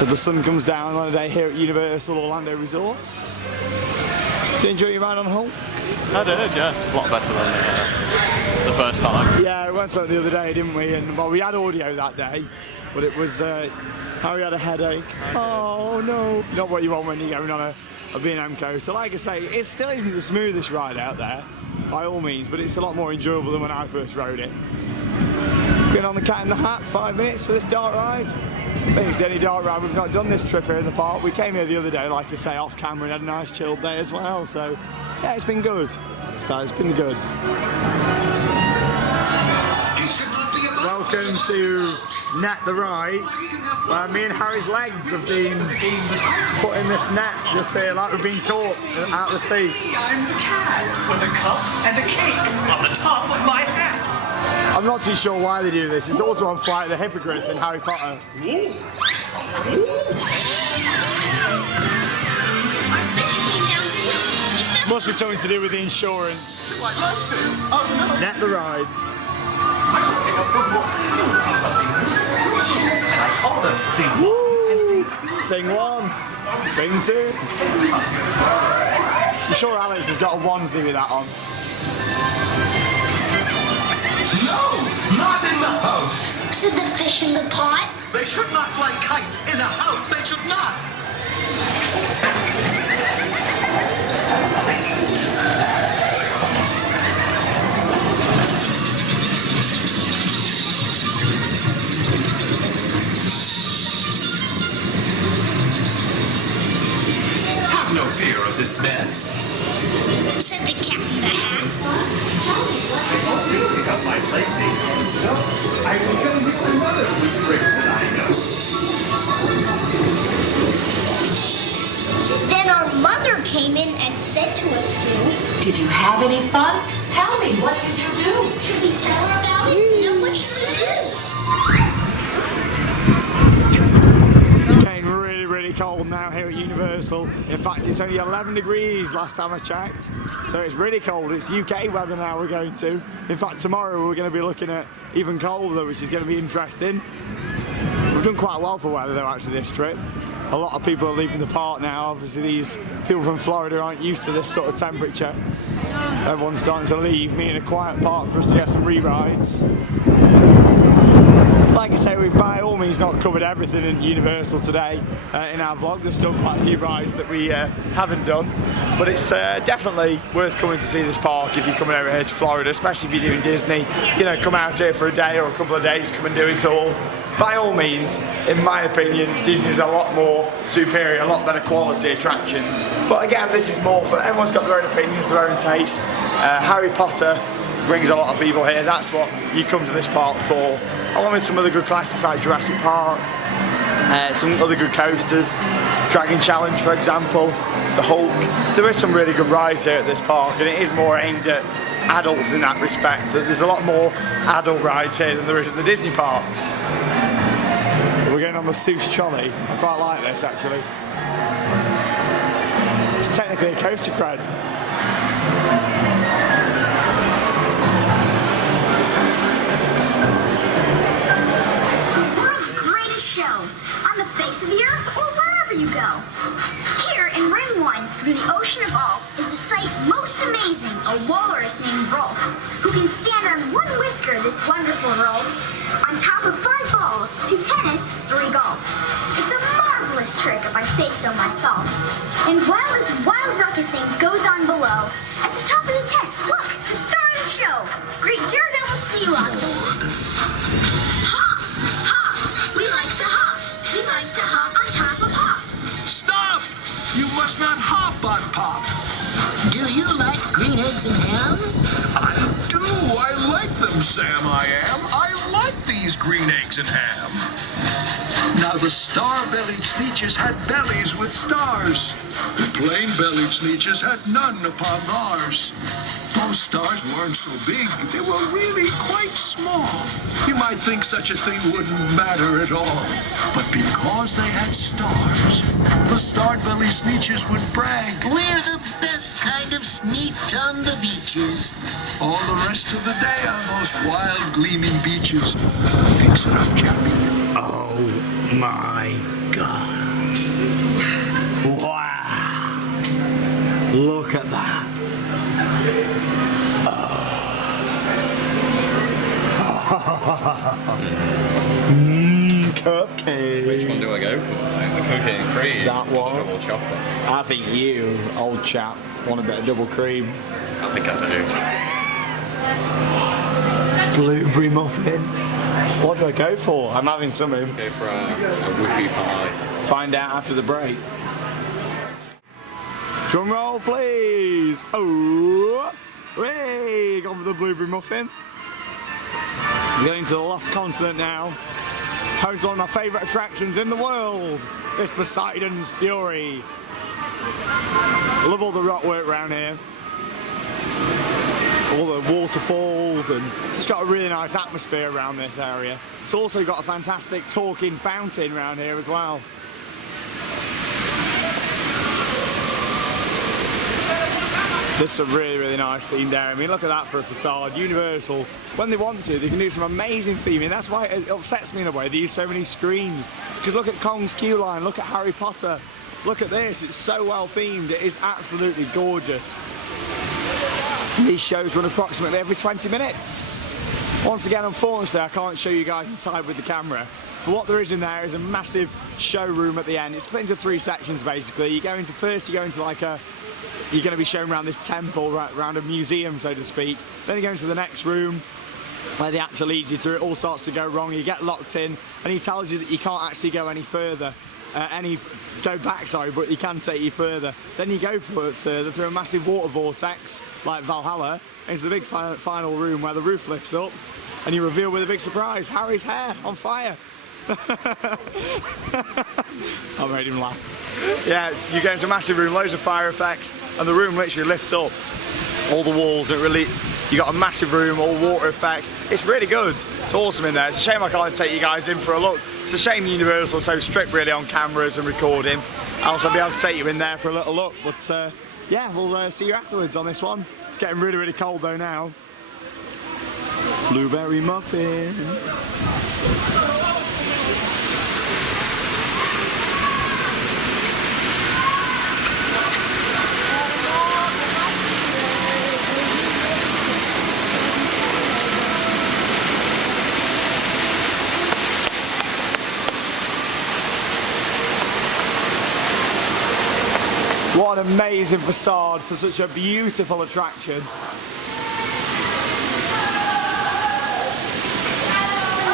But the sun comes down on a day here at Universal Orlando Resorts. Did you enjoy your ride on Hulk? I did, yes. A lot better than the first time. Yeah, we went on the other day, didn't we? And well, we had audio that day, but it was Harry had a headache. Oh no! Not what you want when you're going on a B&M coaster. Like I say, it still isn't the smoothest ride out there, by all means, but it's a lot more enjoyable than when I first rode it. Going on the Cat in the Hat, 5 minutes for this dark ride. I think it's the only dark ride we've not done this trip here in the park. We came here the other day, like I say, off camera, and had a nice chilled day as well. So yeah, it's been good. It's been good. Welcome to Net the Ride, where me and Harry's legs have been put in this net just here, like we've been caught out of the sea. I'm the cat with a cup and a cake on the top of my hat. I'm not too sure why they do this. It's also on Flight of the Hippogriff in Harry Potter. Must be something to do with the insurance. Net the Ride. Woo! Thing 1, thing 2. I'm sure Alex has got a onesie with that on. No, not in the house. Should the fish in the pot? They should not fly kites in a house. They should not. Have no fear of this mess. Said the cat in the hat. Pick up my plate, I will go with my mother with drink that I know. Then our mother came in and said to us to. Did you have any fun? Tell me, what did you do? Should we tell her about it? No, what should we do? It's getting really cold now here at Universal. In fact, it's only 11 degrees last time I checked. So it's really cold. It's UK weather now we're going to. In fact, tomorrow we're going to be looking at even colder, which is going to be interesting. We've done quite well for weather though, actually, this trip. A lot of people are leaving the park now. Obviously, these people from Florida aren't used to this sort of temperature. Everyone's starting to leave, me in a quiet park for us to get some re-rides. Like I say, we've by all means not covered everything in Universal today in our vlog. There's still quite a few rides that we haven't done, but it's definitely worth coming to see this park if you're coming over here to Florida, especially if you're doing Disney. You know, come out here for a day or a couple of days, come and do it all. By all means, in my opinion, Disney's a lot more superior, a lot better quality attractions. But again, this is more for, everyone's got their own opinions, their own taste. Harry Potter brings a lot of people here, that's what you come to this park for. Along with some of the good classics like Jurassic Park, Some other good coasters, Dragon Challenge for example, the Hulk. There is some really good rides here at this park, and it is more aimed at adults in that respect. There's a lot more adult rides here than there is at the Disney parks. We're going on the Seuss trolley. I quite like this actually. It's technically a coaster crane. On the face of the earth or wherever you go. Here in Ring 1, through the ocean of all, is a sight most amazing, a walrus named Rolf, who can stand on one whisker, this wonderful Rolf, on top of 5 balls, 2 tennis, 3 golf. It's a marvelous trick if I say so myself. And while his wild ruckusing goes on below, at the top of the tent, look, the star of the show, great Daredevil Sneelock. Stop! You must not hop on Pop. Do you like green eggs and ham? I do. I like them, Sam, I am. I like these green eggs and ham. Now the star-bellied Sneetches had bellies with stars. The plain-bellied Sneetches had none upon theirs. Those stars weren't so big, they were really quite small. You might think such a thing wouldn't matter at all. But because they had stars, the starred-belly Sneetches would brag. We're the best kind of Sneetch on the beaches. All the rest of the day on those wild, gleaming beaches. Fix it up, Chappie. Oh my God. Wow. Look at that. Cupcake. Which one do I go for? Like the cookie and cream? That one. Or double chocolate? I think you, old chap, want a bit of double cream. I think I do. Blueberry muffin. What do I go for? I'm having some in. Go for a whoopie pie. Find out after the break. Drum roll, please. Oh, hey, gone for the blueberry muffin. Getting to the lost continent now. Home to one of my favourite attractions in the world. It's Poseidon's Fury. Love all the rock work around here. All the waterfalls, and it's got a really nice atmosphere around this area. It's also got a fantastic talking fountain around here as well. This is a really, really nice themed area. I mean, look at that for a facade. Universal, when they want to, they can do some amazing theming. That's why it upsets me in a way. They use so many screens. Because look at Kong's Queue Line, look at Harry Potter. Look at this, it's so well themed. It is absolutely gorgeous. These shows run approximately every 20 minutes. Once again, unfortunately, I can't show you guys inside with the camera. But what there is in there is a massive showroom at the end. It's split into 3 sections basically. You go into like a, you're going to be shown around this temple, around a museum, so to speak. Then you go into the next room where the actor leads you through. It all starts to go wrong. You get locked in, and he tells you that you can't actually go any further. Go back, sorry, but he can take you further. Then you go further through a massive water vortex, like Valhalla, into the big final room where the roof lifts up, and you reveal with a big surprise, Harry's hair on fire. I made him laugh. Yeah, you go into a massive room, loads of fire effects, and the room literally lifts up. All the walls, you got a massive room, all water effects. It's really good. It's awesome in there. It's a shame I can't take you guys in for a look. It's a shame Universal so strict really on cameras and recording. Else I'll be able to take you in there for a little look. But yeah, we'll see you afterwards on this one. It's getting really, really cold though now. Blueberry muffin. What an amazing facade for such a beautiful attraction.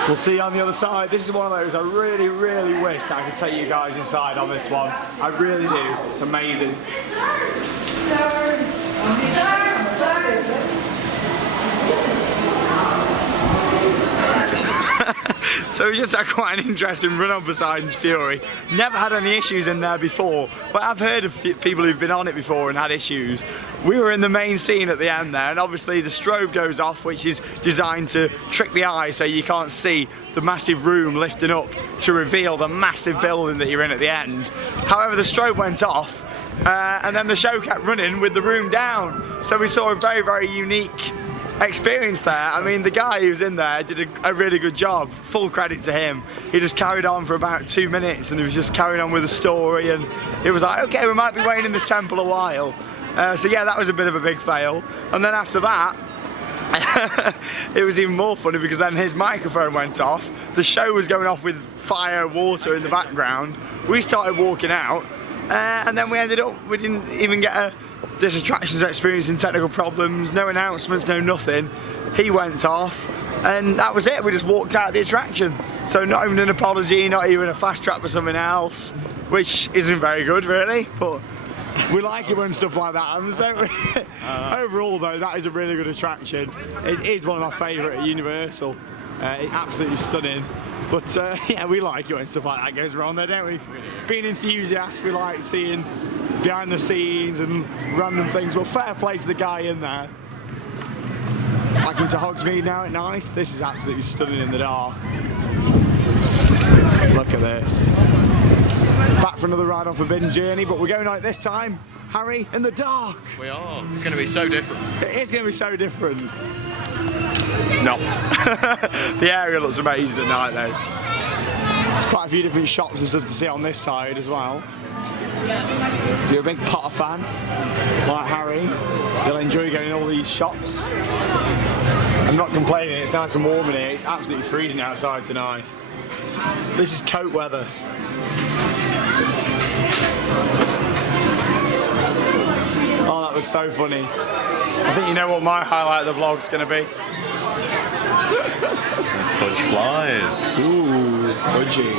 We'll see you on the other side. This is one of those I really, really wish that I could take you guys inside on this one. I really do. It's amazing. So we just had quite an interesting run on Poseidon's Fury. Never had any issues in there before, but I've heard of people who've been on it before and had issues. We were in the main scene at the end there, and obviously the strobe goes off, which is designed to trick the eye so you can't see the massive room lifting up to reveal the massive building that you're in at the end. However, the strobe went off, and then the show kept running with the room down. So we saw a very, very unique experience there. I mean, the guy who's in there did a really good job. Full credit to him. He just carried on for about 2 minutes, and he was just carrying on with the story, and it was like, okay, we might be waiting in this temple a while. So yeah, that was a bit of a big fail. And then after that, it was even more funny because then his microphone went off. The show was going off with fire and water in the background. We started walking out, and then we ended up, we didn't even get this attraction's experiencing technical problems, no announcements, no nothing. He went off, and that was it. We just walked out of the attraction. So not even an apology, not even a fast track for something else, which isn't very good really, but we like it when stuff like that happens, don't we? Overall though, that is a really good attraction. It is one of my favourite at Universal. It's absolutely stunning. But yeah, we like it when stuff like that goes wrong there, don't we? Being enthusiasts, we like seeing behind the scenes and random things. Well, fair play to the guy in there. Back into Hogsmeade now at night. This is absolutely stunning in the dark. Look at this. Back for another ride on Forbidden Journey, but we're going like this time, Harry, in the dark. We are. It's going to be so different. It is going to be so different. Not. The area looks amazing at night though. There's quite a few different shops and stuff to see on this side as well. If you're a big Potter fan, like Harry, you'll enjoy going to all these shops. I'm not complaining, it's nice and warm in here. It's absolutely freezing outside tonight. This is coat weather. Oh, that was so funny. I think you know what my highlight of the vlog's going to be. Some fudge flies. Ooh, fudgy.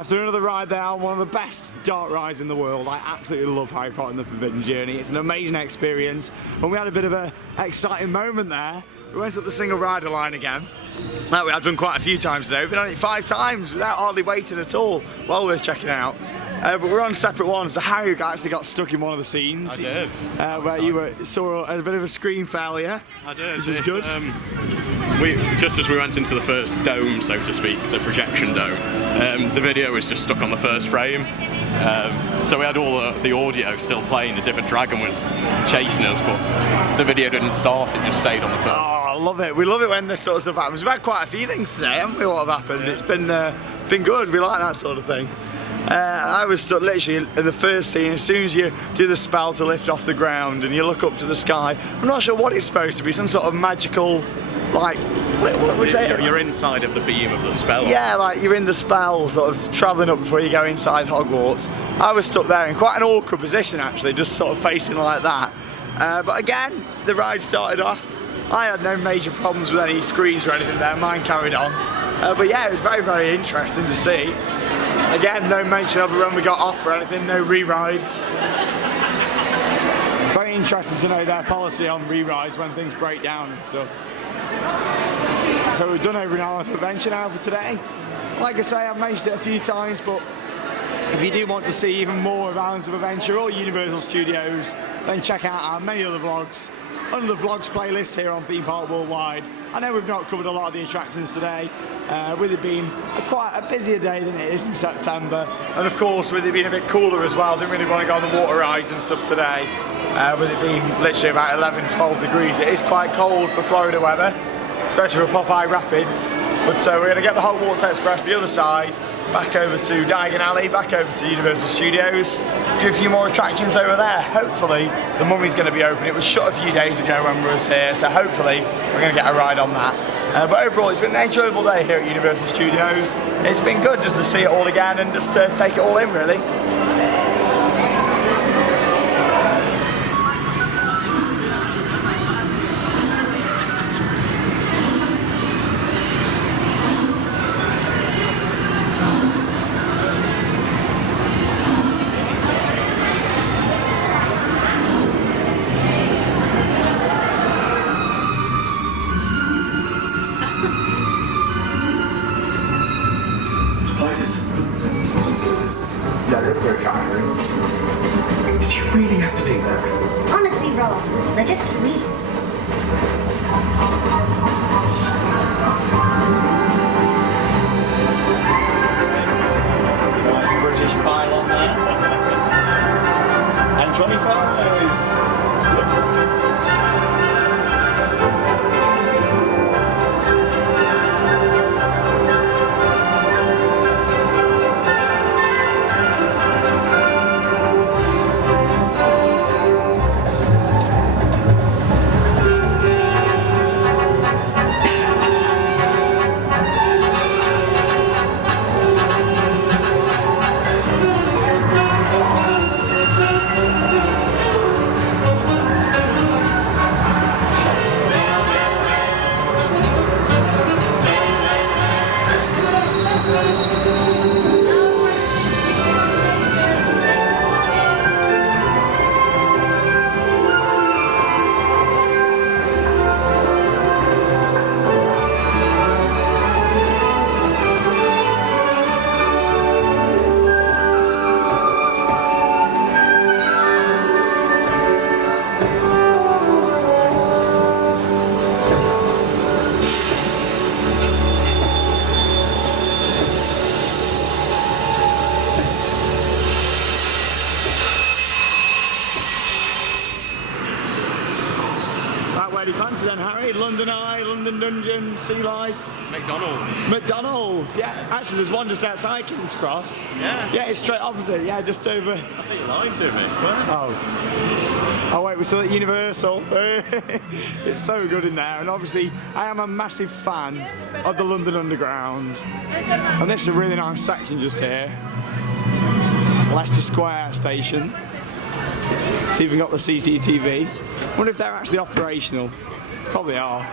After another ride there, one of the best dark rides in the world. I absolutely love Harry Potter and the Forbidden Journey. It's an amazing experience, and we had a bit of an exciting moment there. We went up the single rider line again. That we have done quite a few times today. We've been on it 5 times without hardly waiting at all. Well worth checking out. But we're on separate ones. So Harry actually got stuck in one of the scenes. I did. Where you saw a bit of a screen failure. I did. Which was good. Just as we went into the first dome, so to speak, the projection dome, the video was just stuck on the first frame. So we had all the audio still playing as if a dragon was chasing us, but the video didn't start, it just stayed on the first. Oh, I love it. We love it when this sort of stuff happens. We've had quite a few things today, haven't we, what have happened? It's been good. We like that sort of thing. I was stuck literally in the first scene. As soon as you do the spell to lift off the ground and you look up to the sky, I'm not sure what it's supposed to be, some sort of magical, like, what was it? You're inside of the beam of the spell. Yeah, like you're in the spell, sort of travelling up before you go inside Hogwarts. I was stuck there in quite an awkward position actually, just sort of facing like that. But again, the ride started off. I had no major problems with any screens or anything there, mine carried on. But yeah, it was very, very interesting to see. Again, no mention of it when we got off or anything, no re-rides. Very interesting to know their policy on re-rides when things break down and stuff. So we've done over an hour of adventure now for today. Like I say, I've mentioned it a few times, but if you do want to see even more of Islands of Adventure or Universal Studios, then check out our many other vlogs under the vlogs playlist here on Theme Park Worldwide. I know we've not covered a lot of the attractions today, with it being quite a busier day than it is in September, and of course with it being a bit cooler as well. Didn't really want to go on the water rides and stuff today, with it being literally about 11-12 degrees. It is quite cold for Florida weather, especially for Popeye Rapids, but we're going to get the Hogwarts Express the other side, back over to Diagon Alley, back over to Universal Studios, do a few more attractions over there. Hopefully the Mummy's going to be open. It was shut a few days ago when we was here, so hopefully we're going to get a ride on that. But overall, it's been an enjoyable day here at Universal Studios. It's been good just to see it all again and just to take it all in, really. Did you really have to do that? Honestly, Rob, they're just sweet. Nice British pylon there. And 25. Where do you fancy then, Harry? London Eye, London Dungeon, Sea Life? McDonald's. McDonald's, yeah. Actually, there's one just outside King's Cross. Yeah. Yeah, it's straight opposite, yeah, just over. I think you're lying to me. Oh wait, we're still at Universal. It's so good in there, and obviously I am a massive fan of the London Underground. And this is a really nice section just here. Leicester Square station. See if we've got the CCTV. Wonder if they're actually operational. Probably are.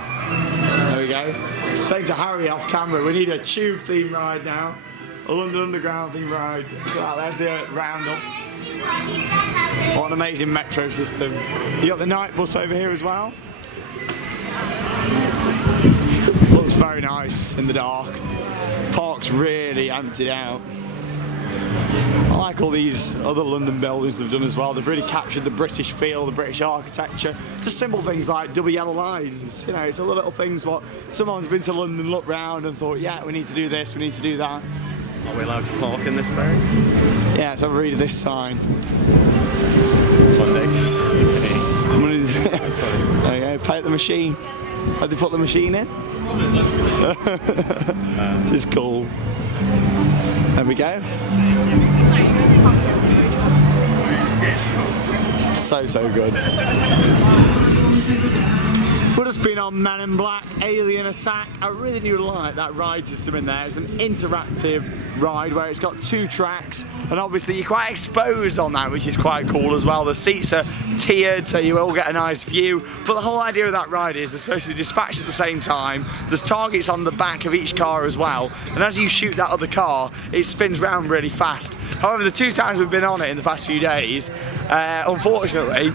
There we go. Saying to Harry off camera, we need a tube theme ride now. A London Underground theme ride. Look at that, there's the roundup. What an amazing metro system. You got the night bus over here as well. Looks very nice in the dark. Park's really emptied out. I like all these other London buildings they've done as well. They've really captured the British feel, the British architecture. Just simple things like double yellow lines. You know, it's the little things what someone's been to London, looked round and thought, yeah, we need to do this, we need to do that. Are we allowed to park in this bay? Yeah, let's have a read of this sign. Monday to Saturday. There you go, pay at the machine. Have they put the machine in? This is cool. There we go. So good. We've just been on Men in Black, Alien Attack. I really do like that ride system in there. It's an interactive ride where it's got 2 tracks, and obviously you're quite exposed on that, which is quite cool as well. The seats are tiered, so you will get a nice view. But the whole idea of that ride is they're supposed to be dispatched at the same time. There's targets on the back of each car as well, and as you shoot that other car, it spins round really fast. However, the 2 times we've been on it in the past few days, unfortunately,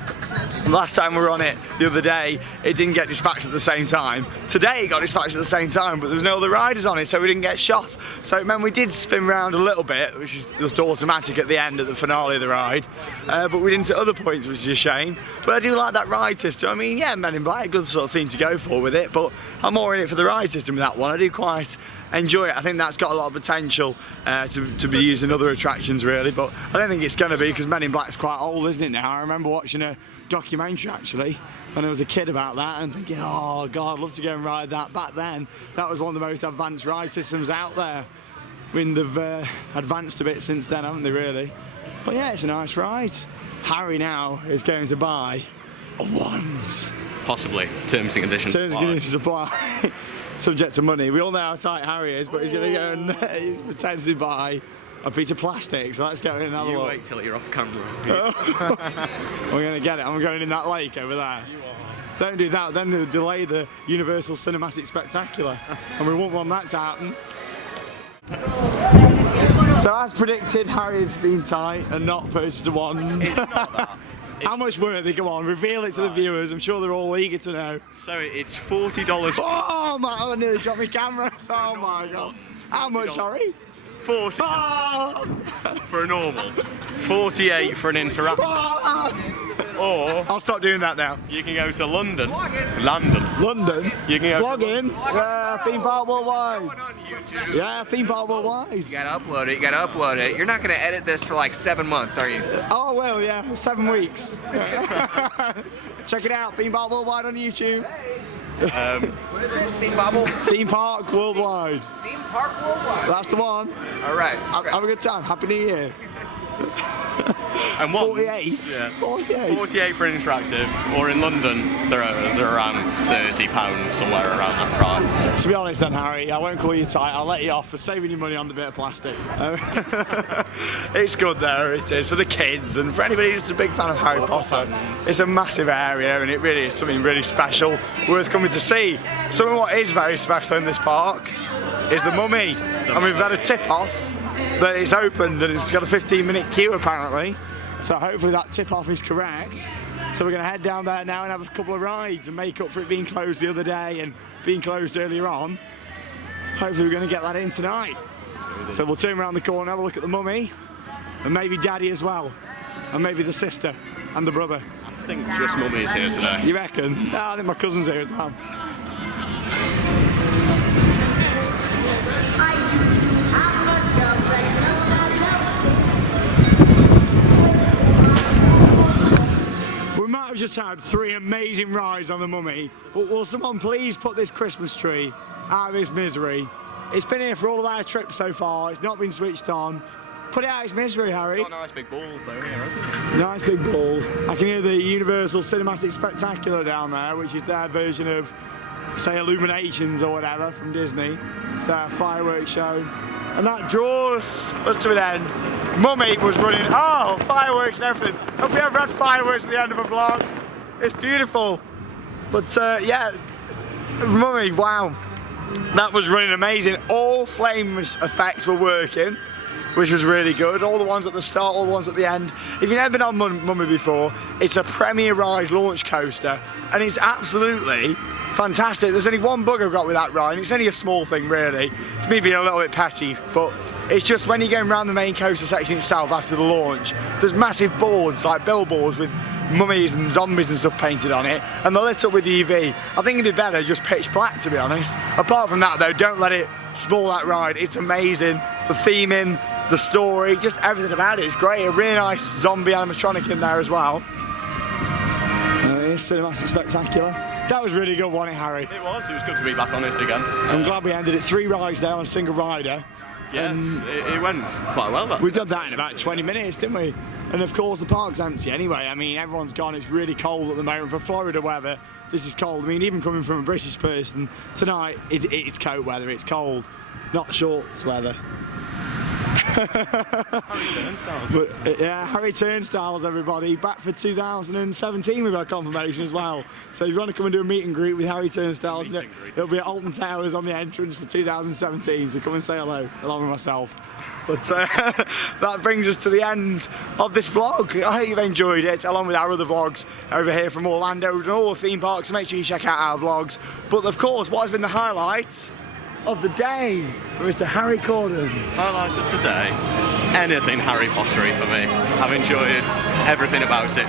last time we were on it the other day, it didn't get dispatched at the same time. Today it got dispatched at the same time, but there was no other riders on it, so we didn't get shot. So it meant we did spin round a little bit, which is just automatic at the end at the finale of the ride. But we didn't at other points, which is a shame. But I do like that ride system. I mean, yeah, Men in Black, good sort of thing to go for with it, but I'm more in it for the ride system with that one. I do quite enjoy it. I think that's got a lot of potential to be used in other attractions, really, but I don't think it's going to be, because Men in Black's quite old, isn't it now? I remember watching a documentary actually when I was a kid about that and thinking, oh god, I'd love to go and ride that. Back then that was one of the most advanced ride systems out there. I mean, they've advanced a bit since then, haven't they, really? But yeah, it's a nice ride. Harry now is going to buy a wands. Possibly. Terms and conditions. Terms and conditions apply. subject to money. We all know how tight Harry is, but he's going to go and he's pretending to buy a piece of plastic, so let's go in and have a look. Wait till you're off camera. We're going to get it. I'm going in that lake over there. Don't do that, then they'll delay the Universal Cinematic Spectacular, and we won't want that to happen. So as predicted, Harry's been tight and not purchased a wand. It's not that. How much were they? Come on, reveal it to the viewers. I'm sure they're all eager to know. So it's $40. Oh my, I nearly dropped my camera. Oh my god. How much, sorry? 40 for a normal, 48 for an interactive. Or I'll stop doing that now. You can go to London. London? You can go vlog in. Yeah, theme park worldwide. Yeah, theme park worldwide. You gotta upload it. You gotta upload it. You're not gonna edit this for like 7 months, are you? Oh well, yeah, 7 weeks. Check it out, theme park worldwide on YouTube. What is it? Theme bubble? Theme park worldwide. Theme park worldwide. That's the one. All right. Have a good time. Happy New Year. And 48. Yeah. 48. 48 for an interactive, or in London they're around £30 somewhere around that price. To be honest then, Harry, I won't call you tight. I'll let you off for saving you money on the bit of plastic. It's good there, it is, for the kids and for anybody who's a big fan of Harry Potter. It's a massive area and it really is something really special, worth coming to see. Something what is very special in this park is the Mummy, and we've had a tip off that it's opened and it's got a 15-minute queue apparently. So hopefully that tip-off is correct. So we're going to head down there now and have a couple of rides and make up for it being closed the other day and being closed earlier on. Hopefully we're going to get that in tonight. So we'll turn around the corner, have a look at the Mummy, and maybe Daddy as well, and maybe the sister and the brother. I think just Mummy is here today. You reckon? No, I think my cousin's here as well. We might have just had 3 amazing rides on the Mummy, but will someone please put this Christmas tree out of its misery? It's been here for all of our trips so far, it's not been switched on. Put it out of its misery, Harry. It's got nice big balls though here, hasn't it? Nice big balls. I can hear the Universal Cinematic Spectacular down there, which is their version of, say, Illuminations or whatever from Disney. It's their fireworks show. And that draws us to an end. Mummy was running, fireworks and everything. Have we ever had fireworks at the end of a vlog? It's beautiful. But yeah, Mummy, wow. That was running amazing. All flame effects were working, which was really good. All the ones at the start, all the ones at the end. If you've never been on Mummy before, it's a Premier Rise launch coaster, and it's absolutely fantastic. There's only one bug I've got with that ride, and it's only a small thing really. It's me being a little bit petty, but it's just when you're going around the main coaster section itself after the launch, there's massive boards, like billboards with mummies and zombies and stuff painted on it, and they're lit up with UV. I think it'd be better just pitch black, to be honest. Apart from that though, don't let it spoil that ride. It's amazing. The theming, the story, just everything about it is great. A really nice zombie animatronic in there as well. It's cinematic spectacular. That was really good, wasn't it, Harry? It was good to be back on this again. I'm glad we ended it 3 rides there on a single rider. Yes, it went quite well. We did that in about 20 minutes, didn't we? And of course the park's empty anyway. I mean, everyone's gone. It's really cold at the moment. For Florida weather, this is cold. I mean, even coming from a British person, tonight it's coat weather, it's cold, not shorts weather. Harry Turnstiles. But, yeah, Harry Turnstiles, everybody. Back for 2017, we've had confirmation as well. So if you want to come and do a meet and greet with Harry Turnstiles, it'll be at Alton Towers on the entrance for 2017. So come and say hello, along with myself. But that brings us to the end of this vlog. I hope you've enjoyed it, along with our other vlogs over here from Orlando and all the theme parks. So make sure you check out our vlogs. But of course, what has been the highlight of the day for Mr. Harry Corden? Highlights of today, anything Harry Pottery for me. I've enjoyed everything about it.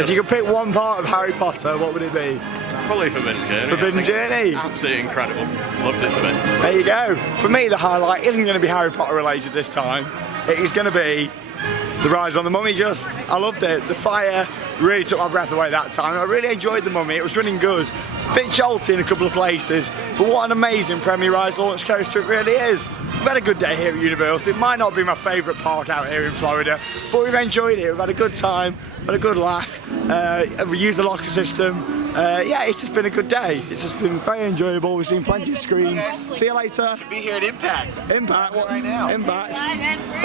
If you could pick one part of Harry Potter, what would it be? Probably Forbidden Journey. Forbidden Journey? Absolutely incredible. Loved it to bits. There you go. For me, the highlight isn't going to be Harry Potter related this time. It is going to be the rides on the Mummy. I loved it. The fire really took my breath away that time. I really enjoyed the Mummy. It was running good. A bit jolty in a couple of places, but what an amazing Premier Rise launch coaster it really is. We've had a good day here at Universal. It might not be my favourite park out here in Florida, but we've enjoyed it. We've had a good time, had a good laugh. We used the locker system. yeah, it's just been a good day. It's just been very enjoyable. We've seen plenty of screens. See you later. Be here at Impact. Impact? What? Right now. Impact.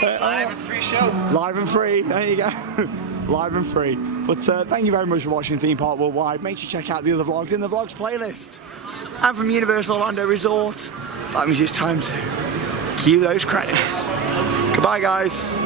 Live and free show. Live and free. There you go. Live and free. But thank you very much for watching Theme Park Worldwide. Make sure you check out the other vlogs in the vlogs playlist. And from Universal Orlando Resort, that means it's time to cue those credits. Goodbye, guys.